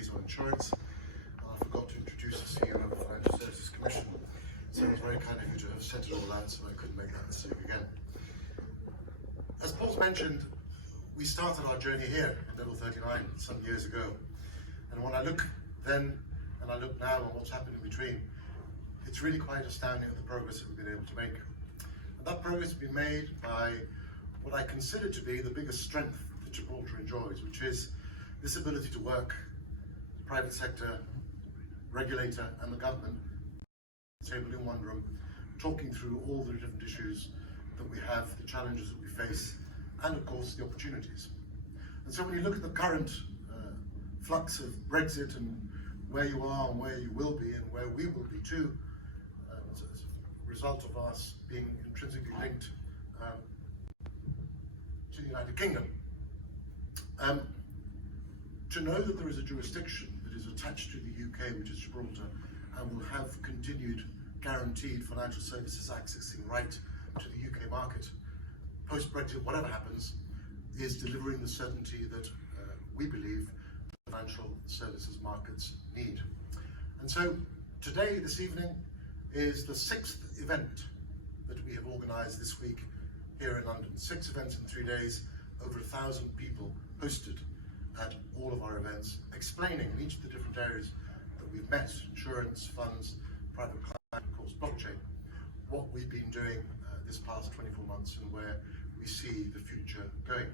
Isola Insurance. I forgot to introduce the CEO of the Financial Services Commission, so it was very kind of you to have set it all out so I couldn't make that mistake again. As Paul's mentioned, we started our journey here in Level 39 some years ago, and when I look then and I look now on what's happened in between, it's really quite astounding at the progress that we've been able to make. And that progress has been made by what I consider to be the biggest strength that Gibraltar enjoys, which is this ability to work, the private sector, regulator and the government, table in one room, talking through all the different issues that we have, the challenges that we face, and of course the opportunities. And so when you look at the current flux of Brexit and where you are and where you will be and where we will be too, as a result of us being intrinsically linked to the United Kingdom, to know that there is a jurisdiction that is attached to the UK, which is Gibraltar, and will have continued guaranteed financial services accessing right to the UK market, post-Brexit, whatever happens, is delivering the certainty that we believe the financial services markets need. And so today, this evening, is the 6th event that we have organised this week here in London. 6 events in 3 days, over 1,000 people hosted at all of our events, explaining in each of the different areas that we've met, insurance, funds, private client, of course, blockchain, what we've been doing this past 24 months and where we see the future going.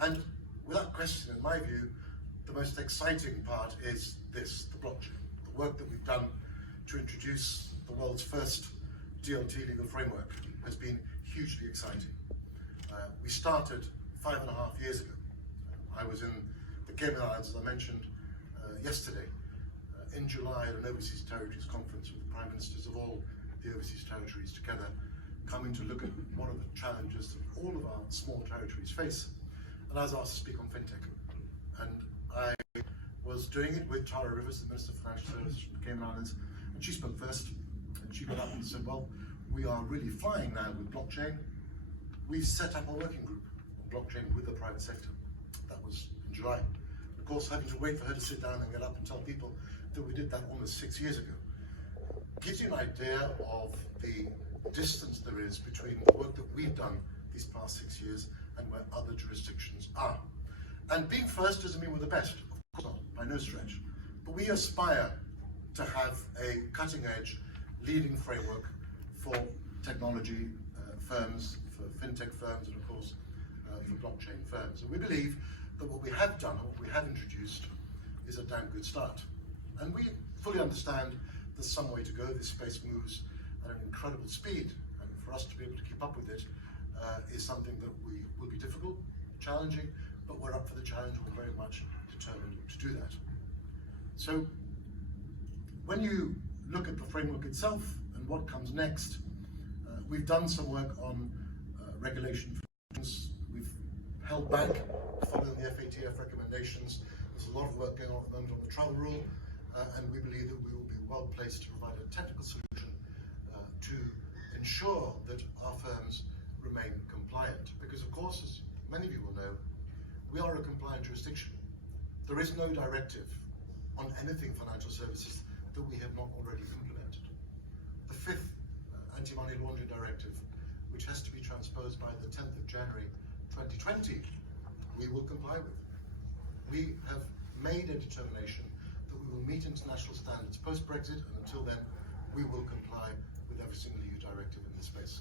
And without question, in my view, the most exciting part is this, the blockchain. The work that we've done to introduce the world's first DLT legal framework has been hugely exciting. We started 5.5 years ago. I was in the Cayman Islands, as I mentioned yesterday, in July at an Overseas Territories Conference with the Prime Ministers of all the Overseas Territories together, coming to look at what are the challenges that all of our small territories face. And I was asked to speak on fintech. And I was doing it with Tara Rivers, the Minister for Financial Services from the Cayman Islands, and she spoke first. And she got up and said, well, we are really flying now with blockchain. We've set up a working group on blockchain with the private sector. That was in July. Of course, having to wait for her to sit down and get up and tell people that we did that almost 6 years ago gives you an idea of the distance there is between the work that we've done these past 6 years and where other jurisdictions are. And being first doesn't mean we're the best, of course not, by no stretch. But we aspire to have a cutting-edge, leading framework for technology firms, for fintech firms, and of course for blockchain firms. And we believe that what we have done, what we have introduced, is a damn good start. And we fully understand there's some way to go. This space moves at an incredible speed, and for us to be able to keep up with it is something that will be difficult, challenging, but we're up for the challenge. We're very much determined to do that. So when you look at the framework itself and what comes next, we've done some work on regulation. We've held back following the FATF recommendations. There's a lot of work going on at the moment on the travel rule, and we believe that we will be well placed to provide a technical solution to ensure that our firms remain compliant. Because of course, as many of you will know, we are a compliant jurisdiction. There is no directive on anything financial services that we have not already implemented. The 5th anti-money laundering directive, which has to be transposed by the 10th of January 2020, we will comply with. We have made a determination that we will meet international standards post-Brexit, and until then, we will comply with every single EU directive in this space.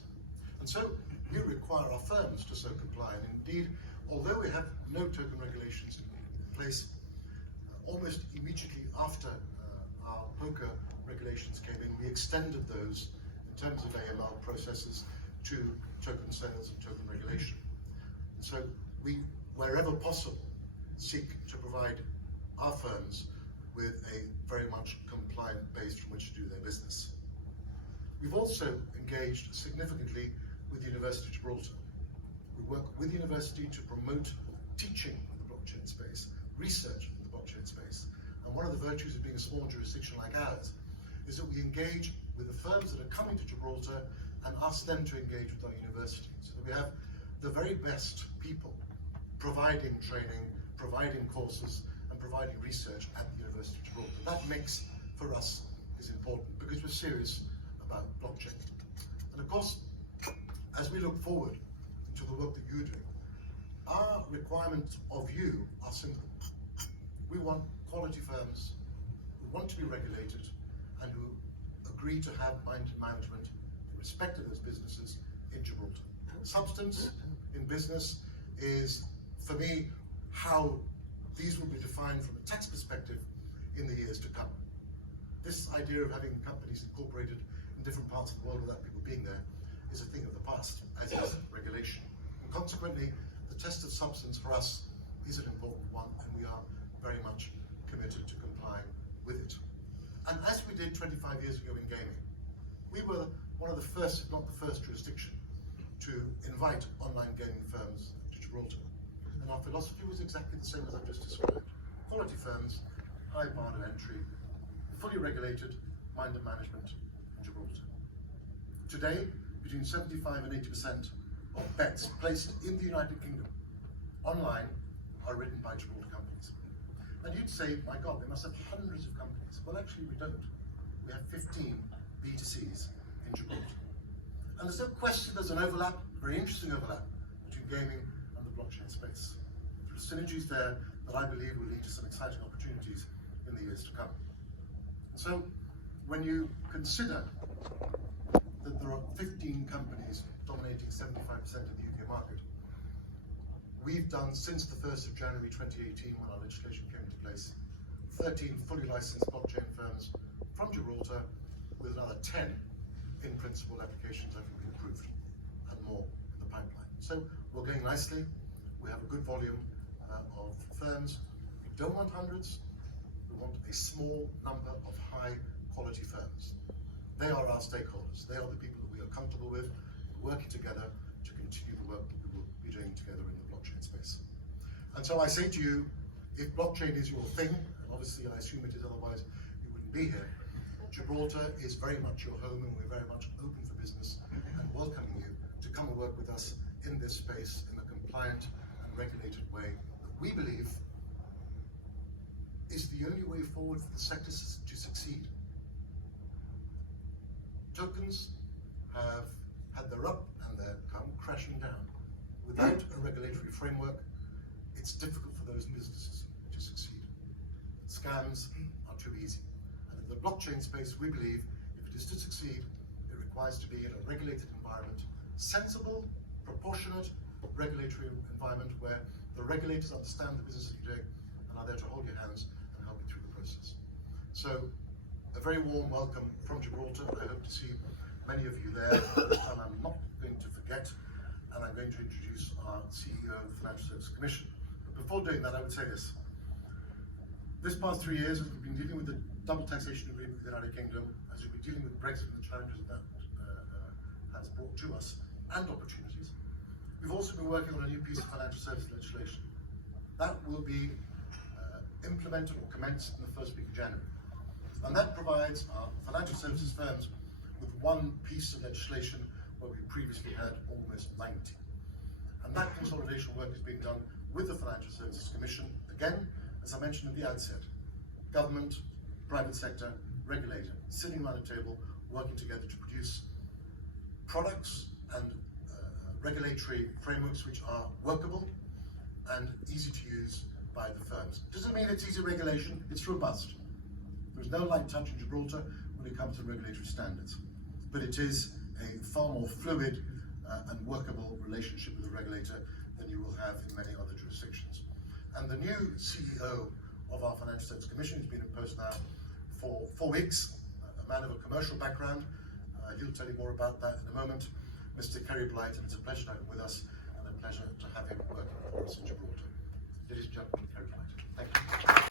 And so, we require our firms to so comply, and indeed, although we have no token regulations in place, almost immediately after our poker regulations came in, we extended those in terms of AML processes to token sales and token regulation. And so we, wherever possible, seek to provide our firms with a very much compliant base from which to do their business. We've also engaged significantly with the University of Gibraltar. We work with the university to promote teaching in the blockchain space, research in the blockchain space. And one of the virtues of being a small jurisdiction like ours is that we engage with the firms that are coming to Gibraltar and ask them to engage with our university. So that we have the very best people providing training, providing courses, and and providing research at the University of Gibraltar. That mix for us is important because we're serious about blockchain. And of course, as we look forward into the work that you're doing, our requirements of you are simple. We want quality firms who want to be regulated and who agree to have management in respect to those businesses in Gibraltar. Substance in business is, for me, how these will be defined from a tax perspective in the years to come. This idea of having companies incorporated in different parts of the world without people being there is a thing of the past, as is regulation. And consequently, the test of substance for us is an important one, and we are very much committed to complying with it. And as we did 25 years ago in gaming, we were one of the first, if not the first jurisdiction, to invite online gaming firms to Gibraltar. And our philosophy was exactly the same as I've just described. Quality firms, high bar of entry, fully regulated, mind and management in Gibraltar. Today, between 75 and 80% of bets placed in the United Kingdom online are written by Gibraltar companies. And you'd say, my God, they must have hundreds of companies. Well, actually, we don't. We have 15 B2Cs in Gibraltar. And there's no question there's an overlap, a very interesting overlap, between gaming and the blockchain space. There are synergies there that I believe will lead to some exciting opportunities in the years to come. And so, when you consider that there are 15 companies dominating 75% of the UK market, we've done, since the 1st of January 2018, when our legislation came into place, 13 fully licensed blockchain firms from Gibraltar, with another 10 in principle applications that will be approved, and more in the pipeline. So we're going nicely. We have a good volume of firms. We don't want hundreds. We want a small number of high quality firms. They are our stakeholders. They are the people that we are comfortable with, working together to continue the work that we will be doing together in the blockchain space. And so I say to you, if blockchain is your thing, and obviously I assume it is, otherwise you wouldn't be here, Gibraltar is very much your home, and we're very much open for business and welcoming you to come and work with us in this space in a compliant and regulated way that we believe is the only way forward for the sector to succeed. Tokens have had their up and their come crashing down. Without a regulatory framework, it's difficult for those businesses to succeed. Scams are too easy. And in the blockchain space, we believe if it is to succeed, it requires to be in a regulated environment, sensible, proportionate regulatory environment where the regulators understand the business that you're doing and are there to hold your hands and help you through the process. So, a very warm welcome from Gibraltar. I hope to see many of you there, and I'm not going to forget, and I'm going to introduce our CEO of the Financial Services Commission. But before doing that, I would say this. This past 3 years, as we've been dealing with the double taxation agreement with the United Kingdom, as we've been dealing with Brexit and the challenges that has brought to us, and opportunities, we've also been working on a new piece of financial services legislation. That will be implemented or commenced in the first week of January. And that provides our financial services firms with one piece of legislation where we previously had almost 90. And that consolidation work is being done with the Financial Services Commission. Again, as I mentioned at the outset, government, private sector, regulator, sitting around a table, working together to produce products and regulatory frameworks which are workable and easy to use by the firms. Doesn't mean it's easy regulation, it's robust. There's no light touch in Gibraltar when it comes to regulatory standards, but it is a far more fluid and workable relationship with the regulator than you will have in many other jurisdictions. And the new CEO of our Financial Services Commission has been in post now for 4 weeks, a man of a commercial background. He'll tell you more about that in a moment, Mr. Kerry Blight, and it's a pleasure to have him with us and a pleasure to have him working for us in Gibraltar. Ladies and gentlemen, Kerry Blight. Thank you.